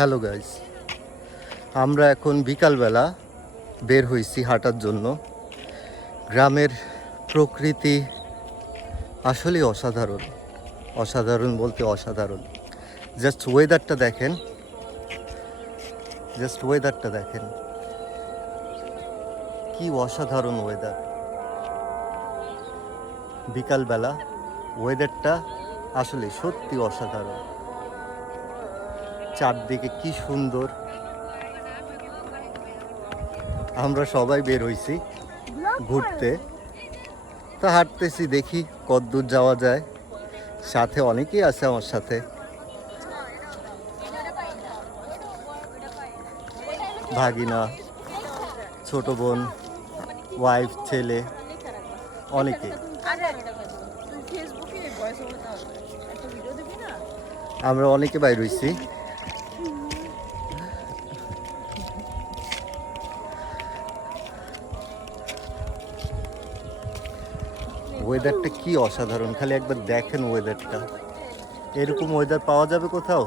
Hello guys, আমরা এখন বিকালবেলা বের হয়েছি হাঁটার জন্য। গ্রামের প্রকৃতি আসলে অসাধারণ, অসাধারণ বলতে অসাধারণ। জাস্ট ওয়েদারটা দেখেন, কি অসাধারণ ওয়েদার। বিকালবেলা ওয়েদারটা আসলে সত্যি অসাধারণ। চারদিকে কি সুন্দর। আমরা সবাই বের হইছি ঘুরতে, তা হাঁটতেছি, দেখি কতদূর যাওয়া যায়। সাথে অনেকেই আছে আমার সাথে, ভাগিনা, ছোট বোন, ওয়াইফ, ছেলে, অনেকে। আমরা অনেকে বাইর হইছি। ওয়েদারটা কি অসাধারণ, খালি একবার দেখেন ওয়েদারটা। এরকম ওয়েদার পাওয়া যাবে কোথাও?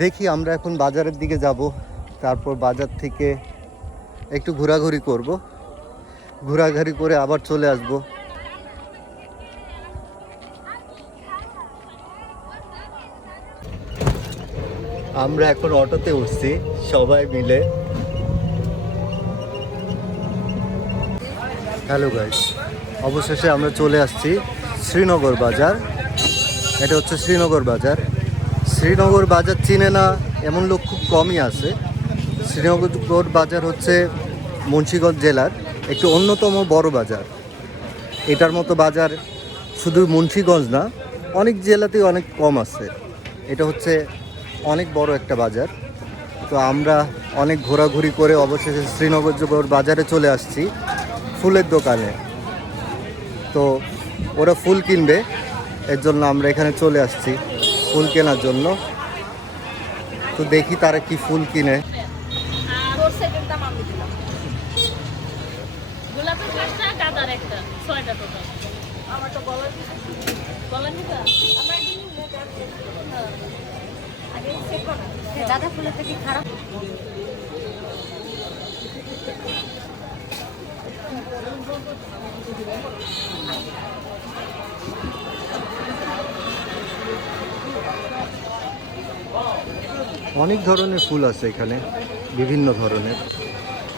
দেখি, আমরা এখন বাজারের দিকে যাব, তারপর বাজার থেকে একটু ঘোরাঘুরি করব, ঘোরাঘুরি করে আবার চলে আসব। আমরা এখন অটোতে উঠছি সবাই মিলে। হ্যালো গাইস, অবশেষে আমরা চলে আসছি শ্রীনগর বাজার। এটা হচ্ছে শ্রীনগর বাজার। শ্রীনগর বাজার চিনে না এমন লোক খুব কমই আছে। শ্রীনগর বাজার হচ্ছে মুন্সিগঞ্জ জেলার একটি অন্যতম বড় বাজার। এটার মতো বাজার শুধু মুন্সিগঞ্জ না, অনেক জেলাতেই অনেক কম আছে। এটা হচ্ছে অনেক বড় একটা বাজার। তো আমরা অনেক ঘোরাঘুরি করে অবশেষে শ্রীনগর বাজারে চলে আসছি ফুলের দোকানে। তো ওরা ফুল কিনবে, এর জন্য আমরা এখানে চলে আসছি ফুল কেনার জন্য। তো দেখি তারা কি ফুল কিনে। দাদা ফুলের থেকে খারাপ। অনেক ধরনের ফুল আছে এখানে, বিভিন্ন ধরনের।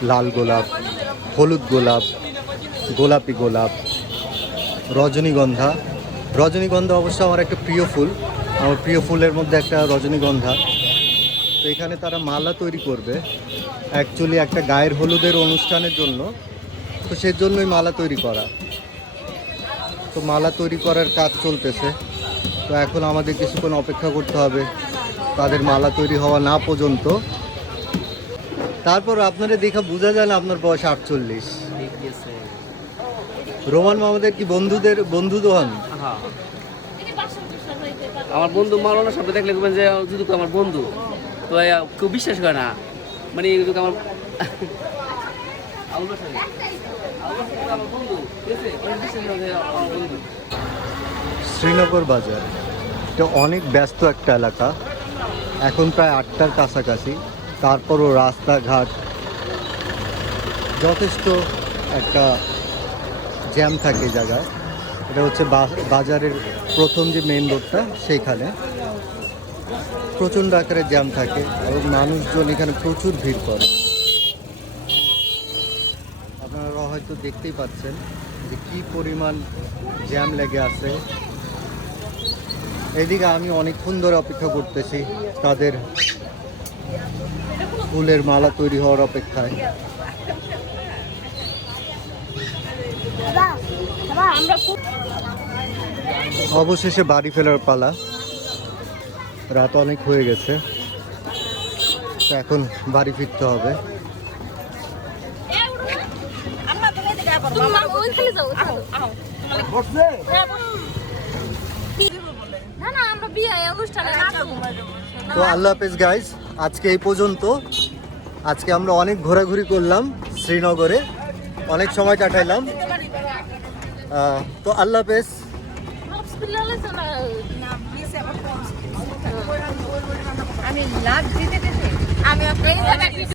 লাল গোলাপ, হলুদ গোলাপ, গোলাপি গোলাপ, রজনীগন্ধা। রজনীগন্ধা অবশ্য আমার একটা প্রিয় ফুল, আমার প্রিয় ফুলের মধ্যে একটা রজনীগন্ধা। তো এখানে তারা মালা তৈরি করবে অ্যাকচুয়ালি একটা গায়ের হলুদের অনুষ্ঠানের জন্য। তো সেজন্যই মালা তৈরি করা। তো মালা তৈরি করার কাজ চলতেছে। তো এখন আমাদের কিছুক্ষণ অপেক্ষা করতে হবে তাদের মালা তৈরি হওয়া না পর্যন্ত। তারপর আপনারা দেখা বোঝা যায় না আপনার বয়স 48। রোমান মামাদের কি বন্ধু দোহান? আমার বন্ধু মাওলানার সাথে দেখলে বলবেন যে যদি আমার বন্ধু, তো কেউ বিশ্বাস করে না। মানে আমার শ্রীনগর বাজার এটা অনেক ব্যস্ত একটা এলাকা। এখন প্রায় 8টার কাছাকাছি। তারপরও রাস্তাঘাট যথেষ্ট একটা জ্যাম থাকে জায়গায়। এটা হচ্ছে বাজারের প্রথম যে মেন রোডটা, সেইখানে প্রচণ্ড আকারে জ্যাম থাকে এবং মানুষজন এখানে প্রচুর ভিড় করে। আপনারা হয়তো দেখতেই পাচ্ছেন যে কি পরিমাণ জ্যাম লেগে আছে। এদিকে আমি অনেকক্ষণ ধরে অপেক্ষা করতেছি তাদের ফুলের মালা তৈরি হওয়ার অপেক্ষায়। অবশেষে বাড়ি ফেরার পালা। রাত অনেক হয়ে গেছে, তো এখন বাড়ি ফিরতে হবে। তো আল্লাহ হাফেজ গাইজ, আজকে এই পর্যন্ত। আজকে আমরা অনেক ঘোরাঘুরি করলাম শ্রীনগরে। অনেক সময় কাটাইলাম। তো আল্লাহ হাফেজ। আমি লাভ দিতে আমি